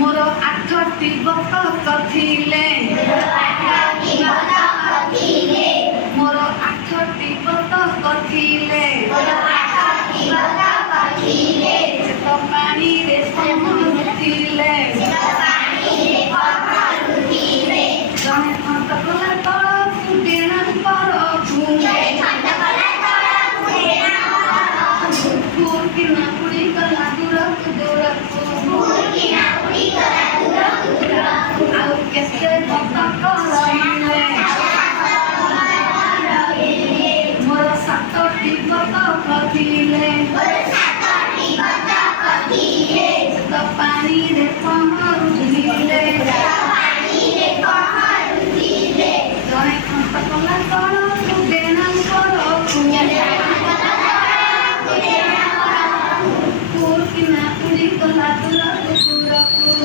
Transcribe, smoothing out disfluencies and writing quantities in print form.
मोर आठटी बतक थिले मोर आठटी बतक थिले तो पानी रे पहुँचीले जने खंत कला तलकु डेना परकु फुर्किना उड़ी गला दूरकु दूरकु आउ केसे बतक रहिले मोर सातटी बतक थिले तो पानी रे पहुँचीले जने खंत कला तलकु डेना परकु फुर्किना उड़ी गला दूरकु दूरकु